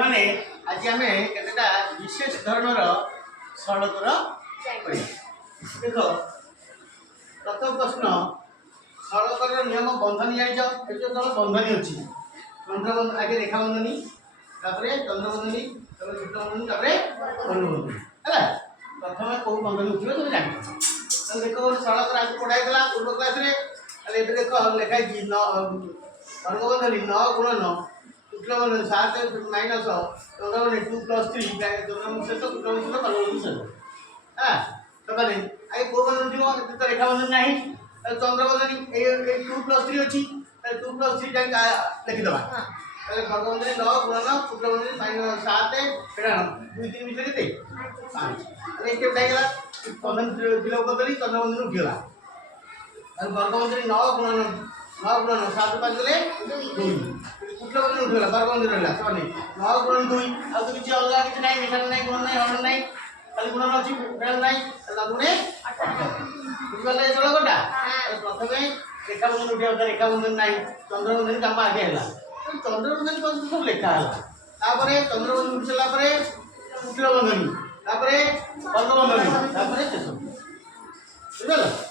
ପିଲାମାନେ ଆଜି ଆମେ କେତେଟା ବିଶେଷ ଧରଣର ସରଳତର ଦେଖ ପ୍ରଥମ ପ୍ରଶ୍ନ ସରଳତର ନିୟମ ବନ୍ଧନୀ ଜାଣିଛ ଏଠି ତଳ ବନ୍ଧନୀ ଅଛି ଚନ୍ଦ୍ରବନ୍ଧନ ଆगे ରେଖା ବନ୍ଧନୀ ତାପରେ ଚନ୍ଦ୍ରବନ୍ଧନୀ ତାପରେ ଛୋଟ ବନ୍ଧନୀ ତାପରେ ବନ୍ଧନୀ ହେଲା ପ୍ରଥମେ କୋଉ ବନ୍ଧନୀ ଉଠିବ তুমি ଜାଣିଛ ତାହେଲେ ଦେଖ ଗୋଟେ ସରଳତର ଆଜି ପଢାଇଥିଲା ପୂର୍ବ କ୍ଲାସରେ ତାହେଲେ ଏବେ ଦେଖ ଲେଖା ହେଇଛି ବର୍ଗବନ୍ଧନୀ 9 ଗୁଣ 9 शुक्लबंधन 7 माइनस चंद्रबंधन 2 प्लस 3 चंद्रबंधन शेष शुक्लबंधन बलबंधन शेष हां तबने आइ कोबंधन दियो तो रेखा बंधन नाही चंद्रबंधन ए 2 प्लस 3 अछि 2 प्लस 3 का लिखि दबा ताले वर्गबंधन 9 गुण 9 शुक्लबंधन माइनस 7 एटा 2 3 मिले केते 5 अरे के दाइला बंधन दिलो बदली चंद्रबंधन उठिला और वर्गबंधन 9 गुण 9 7 5 गले 2 शुक्लबंधन उठला वर्गबंधन रहला सने 9 गुण 2 आ तो किछि अलगा किछि नाही मिशन नाही गुण नाही हरण नाही खाली गुण अछि फेल नाही तला गुणे 8 बुझले चलो कोटा प्रथमे रेखा बंधन उठिया रेखा बंधन नाही चंद्रबंधन काम आगे हैला चंद्रबंधन पर सब लेखा हैला तापरे चंद्रबंधन उठला परे शुक्लबंधन तापरे वर्गबंधन तापरे शेष बुझला